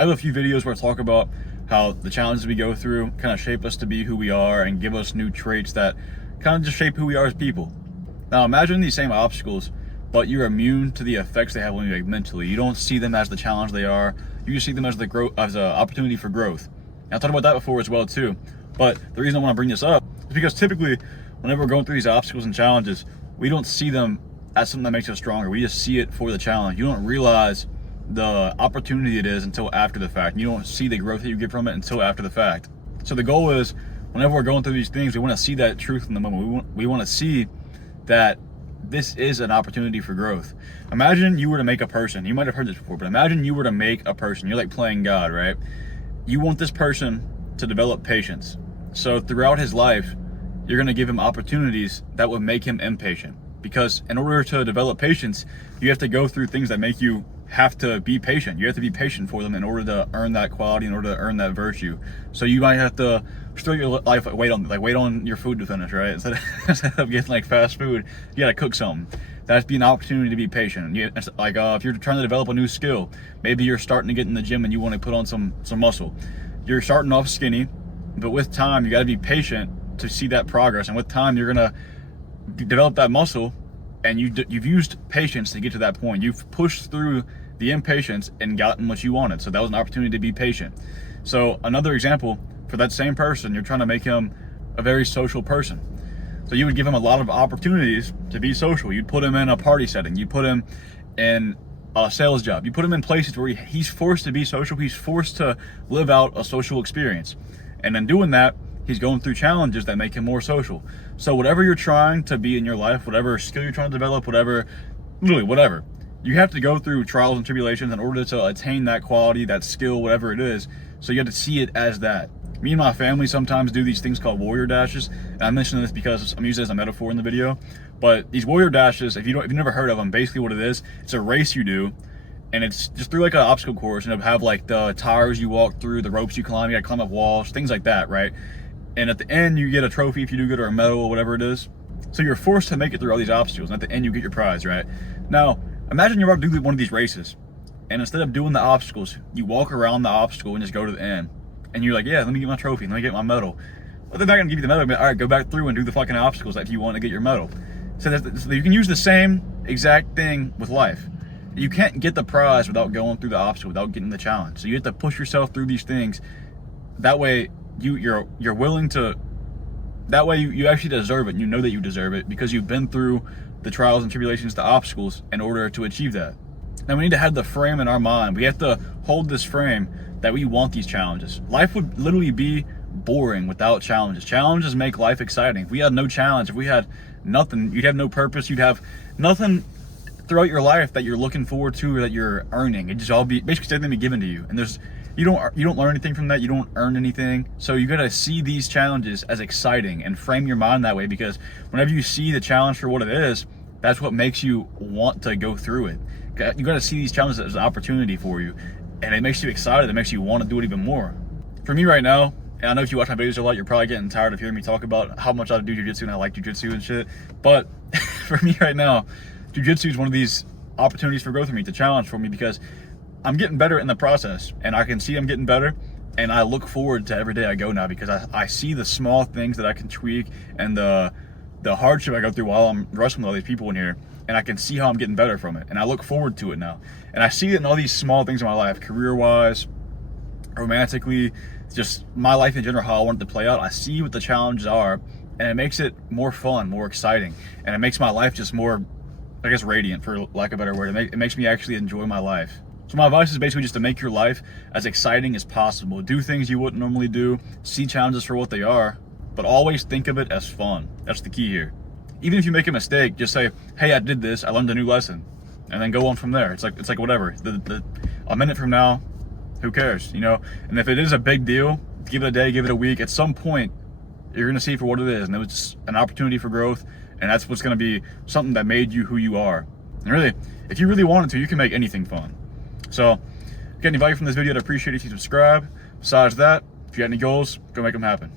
I have a few videos where I talk about how the challenges we go through kind of shape us to be who we are and give us new traits that kind of just shape who we are as people. Now imagine these same obstacles, but you're immune to the effects they have on you, like mentally. You don't see them as the challenge they are. You just see them as the growth, as an opportunity for growth. And I talked about that before as well too. But the reason I want to bring this up is because typically, whenever we're going through these obstacles and challenges, we don't see them as something that makes us stronger. We just see it for the challenge. You don't realize the opportunity it is until after the fact. You don't see the growth that you get from it until after the fact. So the goal is, whenever we're going through these things, we want to see that truth in the moment. We want to see that this is an opportunity for growth. Imagine you were to make a person. You might have heard this before, but imagine you were to make a person. You're like playing God, right? You want this person to develop patience. So throughout his life, you're going to give him opportunities that would make him impatient. Because in order to develop patience, you have to go through things that make you have to be patient. You have to be patient for them in order to earn that quality, in order to earn that virtue. So you might have to throw your life, wait on your food to finish, right? Instead of getting like fast food, you gotta cook something. That's be an opportunity to be patient. It's like if you're trying to develop a new skill, maybe you're starting to get in the gym and you want to put on some muscle. You're starting off skinny, but with time you got to be patient to see that progress. And with time, you're gonna develop that muscle, and you've used patience to get to that point. You've pushed through the impatience and gotten what you wanted. So that was an opportunity to be patient. So another example, for that same person, you're trying to make him a very social person. So you would give him a lot of opportunities to be social. You'd put him in a party setting. You put him in a sales job. You put him in places where he's forced to be social. He's forced to live out a social experience. And in doing that, he's going through challenges that make him more social. So whatever you're trying to be in your life, whatever skill you're trying to develop, literally whatever, you have to go through trials and tribulations in order to attain that quality, that skill, whatever it is. So you have to see it as that. Me and my family sometimes do these things called warrior dashes. And I mention this because I'm using it as a metaphor in the video. But these warrior dashes, if you've never heard of them, basically what it is, it's a race you do. And it's just through like an obstacle course, and it'll have like the tires you walk through, the ropes you climb, you gotta climb up walls, things like that, right? And at the end, you get a trophy if you do good, or a medal, or whatever it is. So you're forced to make it through all these obstacles, and at the end, you get your prize, right? Now, imagine you're about to do one of these races, and instead of doing the obstacles, you walk around the obstacle and just go to the end. And you're like, yeah, let me get my trophy, let me get my medal. Well, they're not gonna give you the medal, but all right, go back through and do the fucking obstacles if you want to get your medal. So you can use the same exact thing with life. You can't get the prize without going through the obstacle, without getting the challenge. So you have to push yourself through these things. That way, you're willing to. That way, you actually deserve it. And you know that you deserve it because you've been through the trials and tribulations, the obstacles, in order to achieve that. Now we need to have the frame in our mind. We have to hold this frame that we want these challenges. Life would literally be boring without challenges. Challenges make life exciting. If we had no challenge, if we had nothing, you'd have no purpose. You'd have nothing throughout your life that you're looking forward to or that you're earning. It just all be basically everything be given to you. And you don't learn anything from that. You don't earn anything. So you gotta see these challenges as exciting and frame your mind that way, because whenever you see the challenge for what it is, that's what makes you want to go through it. You gotta see these challenges as an opportunity for you, and it makes you excited. It makes you want to do it even more. For me right now, and I know if you watch my videos a lot, you're probably getting tired of hearing me talk about how much I do jiu-jitsu and I like jiu-jitsu and shit. But for me right now, jiu-jitsu is one of these opportunities for growth for me, to challenge for me, because I'm getting better in the process, and I can see I'm getting better, and I look forward to every day I go now, because I see the small things that I can tweak and the hardship I go through while I'm wrestling with all these people in here, and I can see how I'm getting better from it, and I look forward to it now. And I see it in all these small things in my life, career-wise, romantically, just my life in general, how I want it to play out. I see what the challenges are, and it makes it more fun, more exciting, and it makes my life just more, I guess, radiant, for lack of a better word. It makes me actually enjoy my life. So my advice is basically just to make your life as exciting as possible. Do things you wouldn't normally do, see challenges for what they are, but always think of it as fun. That's the key here. Even if you make a mistake, just say, hey, I did this, I learned a new lesson, and then go on from there. It's like whatever. A minute from now, who cares, you know? And if it is a big deal, give it a day, give it a week. At some point, you're gonna see for what it is, and it was just an opportunity for growth, and that's what's gonna be something that made you who you are. And really, if you really wanted to, you can make anything fun. So, if you got any value from this video, I'd appreciate it if you subscribe. Besides that, if you got any goals, go make them happen.